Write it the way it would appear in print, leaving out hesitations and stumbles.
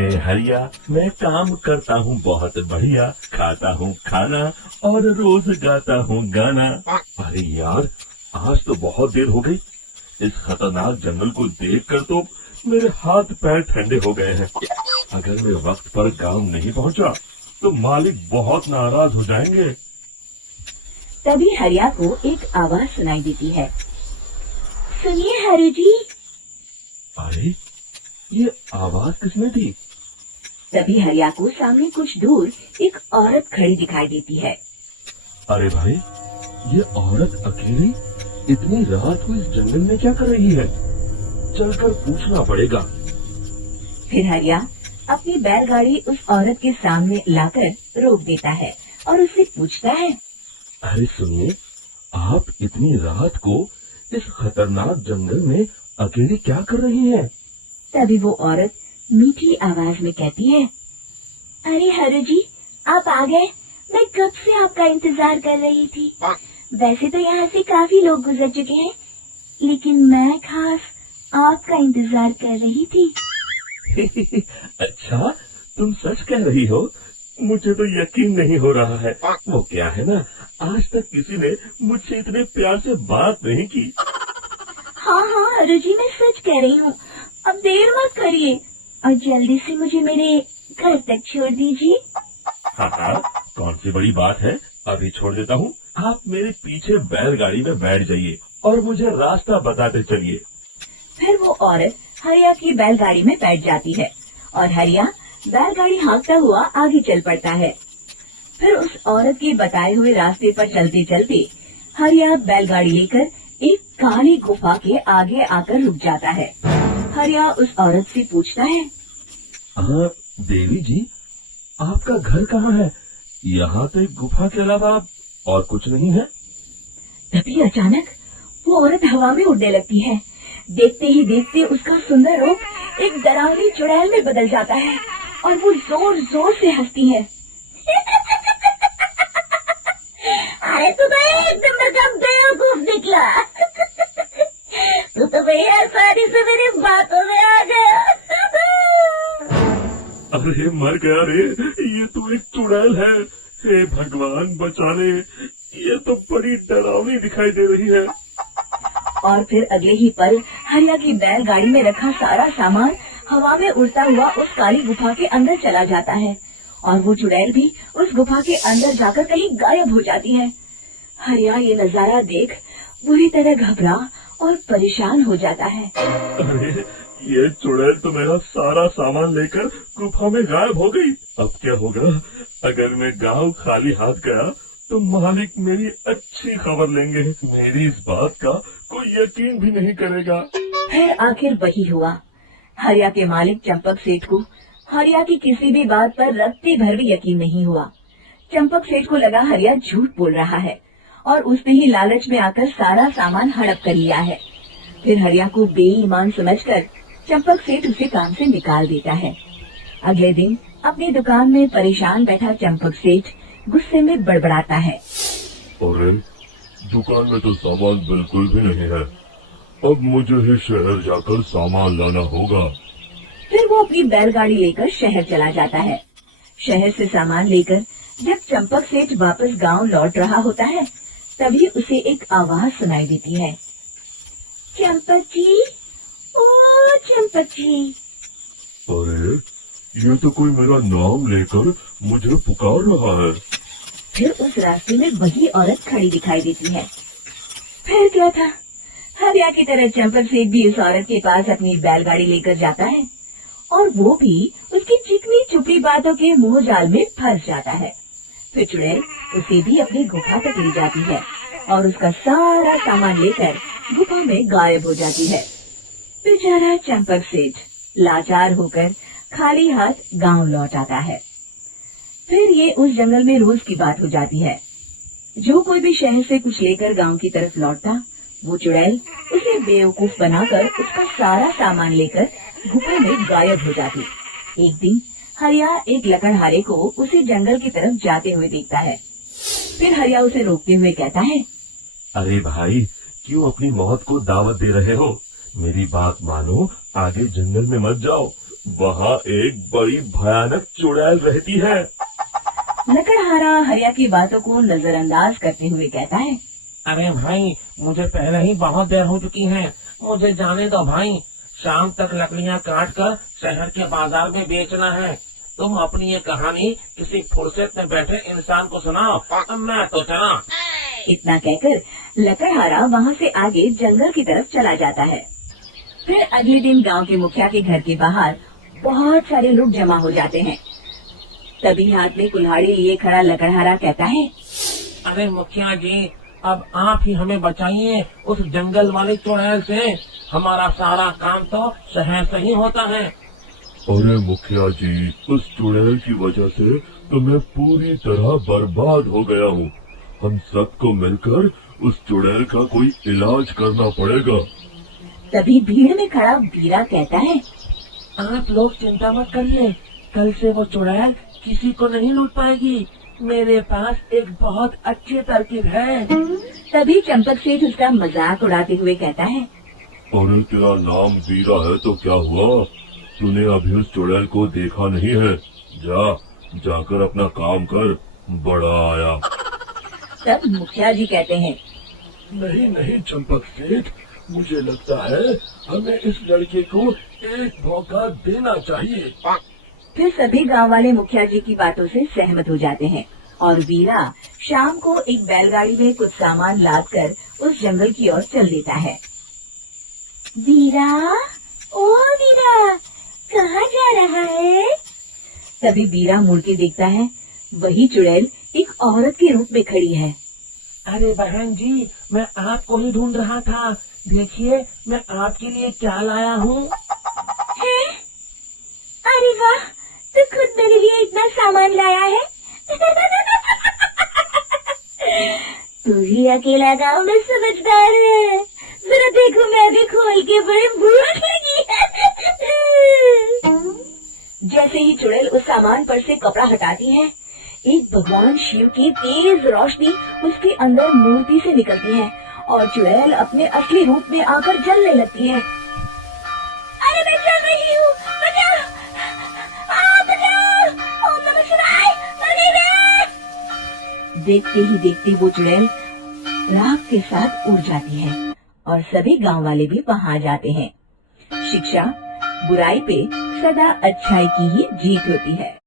अरे हरिया, मैं काम करता हूँ बहुत बढ़िया, खाता हूँ खाना और रोज गाता हूँ गाना। अरे यार, आज तो बहुत देर हो गई। इस खतरनाक जंगल को देखकर तो मेरे हाथ पैर ठंडे हो गए हैं। अगर मैं वक्त पर गांव नहीं पहुंचा तो मालिक बहुत नाराज हो जाएंगे। तभी हरिया को एक आवाज सुनाई देती है। सुनिए हरु जी। अरे, ये आवाज किसने दी? तभी हरिया को सामने कुछ दूर एक औरत खड़ी दिखाई देती है। अरे भाई, ये औरत अकेली इतनी रात को इस जंगल में क्या कर रही है? चलकर पूछना पड़ेगा। फिर हरिया अपनी बैलगाड़ी उस औरत के सामने लाकर रोक देता है और उससे पूछता है। अरे सुनिए, आप इतनी रात को इस खतरनाक जंगल में अकेली क्या कर रही हैं? तभी वो औरत मीठी आवाज में कहती है। अरे हरु जी, आप आ गए। मैं कब से आपका इंतजार कर रही थी। वैसे तो यहाँ से काफी लोग गुजर चुके हैं, लेकिन मैं खास आपका इंतजार कर रही थी। अच्छा, तुम सच कह रही हो? मुझे तो यकीन नहीं हो रहा है। वो क्या है ना, आज तक किसी ने मुझसे इतने प्यार से बात नहीं की। हाँ हाँ हरु जी, मैं सच कह रही हूँ। अब देर मत करिए और जल्दी से मुझे मेरे घर तक छोड़ दीजिए। हाँ हाँ, कौन सी बड़ी बात है, अभी छोड़ देता हूँ। आप मेरे पीछे बैलगाड़ी में बैठ जाइए और मुझे रास्ता बताते चलिए। फिर वो औरत हरिया की बैलगाड़ी में बैठ जाती है और हरिया बैलगाड़ी हाँकता हुआ आगे चल पड़ता है। फिर उस औरत के बताए हुए रास्ते पर चलते चलते हरिया बैलगाड़ी लेकर एक काली गुफा के आगे आकर रुक जाता है। हरिया उस औरत से पूछता है। हाँ देवी जी, आपका घर कहाँ है? यहाँ तो एक गुफा के अलावा और कुछ नहीं है। तभी अचानक वो औरत हवा में उड़ने लगती है। देखते ही देखते उसका सुंदर रूप एक डरावनी चुड़ैल में बदल जाता है और वो जोर जोर से हंसती है। अरे तू तो एकदम बेवकूफ निकला। तू तो भैया आसानी से मेरी बातों में आ गया। अरे मर गया रे, ये तो एक चुड़ैल है। हे भगवान बचा ले, ये तो बड़ी डरावनी दिखाई दे रही है। और फिर अगले ही पल हरिया की बैलगाड़ी में रखा सारा सामान हवा में उड़ता हुआ उस काली गुफा के अंदर चला जाता है और वो चुड़ैल भी उस गुफा के अंदर जाकर कहीं गायब हो जाती है। हरिया ये नजारा देख बुरी तरह घबरा और परेशान हो जाता है। अरे, ये चुड़ैल तो मेरा सारा सामान लेकर गुफा में गायब हो गई। अब क्या होगा? अगर मैं गांव खाली हाथ गया तो मालिक मेरी अच्छी खबर लेंगे। मेरी इस बात का कोई यकीन भी नहीं करेगा। फिर आखिर वही हुआ। हरिया के मालिक चंपक सेठ को हरिया की किसी भी बात पर रत्ती भर भी यकीन नहीं हुआ। चंपक सेठ को लगा हरिया झूठ बोल रहा है और उसने ही लालच में आकर सारा सामान हड़प कर लिया है। फिर हरिया को बेईमान समझकर चंपक सेठ उसे काम से निकाल देता है। अगले दिन अपनी दुकान में परेशान बैठा चंपक सेठ गुस्से में बड़बड़ाता है। अरे, दुकान में तो सामान बिल्कुल भी नहीं है। अब मुझे ही शहर जाकर सामान लाना होगा। फिर वो अपनी बैलगाड़ी लेकर शहर चला जाता है। शहर से सामान लेकर जब चंपक सेठ वापस गांव लौट रहा होता है, तभी उसे एक आवाज सुनाई देती है। चंपक जी, ओ चंपक जी। अरे, ये तो कोई मेरा नाम लेकर मुझे पुकार रहा है। फिर उस रास्ते में वही औरत खड़ी दिखाई देती है। फिर क्या था, हरिया की तरह चंपक सेठ भी उस औरत के पास अपनी बैलगाड़ी लेकर जाता है और वो भी उसकी चिकनी चुपड़ी बातों के मोह जाल में फंस जाता है। फिर चुड़ैल उसे भी अपनी गुफा तक ले जाती है और उसका सारा सामान लेकर गुफा में गायब हो जाती है। बेचारा चंपक सेठ लाचार होकर खाली हाथ गांव लौट आता है। फिर ये उस जंगल में रोज की बात हो जाती है। जो कोई भी शहर से कुछ लेकर गांव की तरफ लौटता, वो चुड़ैल उसे बेवकूफ बनाकर उसका सारा सामान लेकर गुफा में गायब हो जाती। एक दिन हरिया एक लकड़हारे को उसे जंगल की तरफ जाते हुए देखता है। फिर हरिया उसे रोकते हुए कहता है। अरे भाई, क्यों अपनी मौत को दावत दे रहे हो? मेरी बात मानो, आगे जंगल में मत जाओ वहाँ एक बड़ी भयानक चुड़ैल रहती है। लकड़हारा हरिया की बातों को नजरअंदाज करते हुए कहता है, अरे भाई, मुझे पहले ही बहुत देर हो चुकी है, मुझे जाने दो भाई। शाम तक लकड़ियाँ काट कर शहर के बाजार में बेचना है। तुम अपनी ये कहानी किसी फुर्सत में बैठे इंसान को सुनाओ, मैं तो चला। इतना कहकर लकड़हारा वहाँ से आगे जंगल की तरफ चला जाता है। फिर अगले दिन गांव के मुखिया के घर के बाहर बहुत सारे लोग जमा हो जाते हैं। तभी हाथ में कुल्हाड़ी लिए खड़ा लकड़हारा कहता है, अरे मुखिया जी, अब आप ही हमें बचाइए उस जंगल वाली चुड़ैल से। हमारा सारा काम तो शहर से ही होता है। अरे मुखिया जी, उस चुड़ैल की वजह से तो मैं पूरी तरह बर्बाद हो गया हूँ। हम सबको मिलकर उस चुड़ैल का कोई इलाज करना पड़ेगा। तभी भीड़ में खड़ा वीरा कहता है, आप लोग चिंता मत करिए, कल से वो चुड़ैल किसी को नहीं लूट पाएगी। मेरे पास एक बहुत अच्छी तरकीब है। तभी चंपक सेठ उसका मजाक उड़ाते हुए कहता है, अरे तेरा नाम वीरा है तो क्या हुआ? तूने अभी उस चुड़ैल को देखा नहीं है? जाकर अपना काम कर, बड़ा आया। तब मुखिया जी कहते हैं, नहीं नहीं चंपक सेठ, मुझे लगता है हमें इस लड़के को एक मौका देना चाहिए। फिर सभी गांव वाले मुखिया जी की बातों से सहमत हो जाते हैं और वीरा शाम को एक बैलगाड़ी में कुछ सामान लादकर उस जंगल की ओर चल देता है। वीरा, ओ वीरा, कहाँ जा रहा है? तभी वीरा मुड़ के देखता है, वही चुड़ैल एक औरत के रूप में खड़ी है। अरे बहन जी, मैं आपको ही ढूंढ रहा था। देखिए, मैं आपके लिए क्या लाया हूँ। अरे वाह, तू खुद मेरे लिए इतना सामान लाया है। तू ही अकेला गाँव में समझदार है। जरा देखो, मैं भी खोल के बड़ी भूख लगी है। जैसे ही चुड़ैल उस सामान पर से कपड़ा हटाती है, एक भगवान शिव की तेज रोशनी उसके अंदर मूर्ति से निकलती है और चुड़ैल अपने असली रूप में आकर जलने लगती है। अरे मैं जल रही हूँ, बचाओ! बचाओ! ओम नमः शिवाय! देखते ही देखते वो चुड़ैल राख के साथ उड़ जाती है और सभी गांव वाले भी वहां जाते हैं। शिक्षा बुराई पे सदा अच्छाई की ही जीत होती है।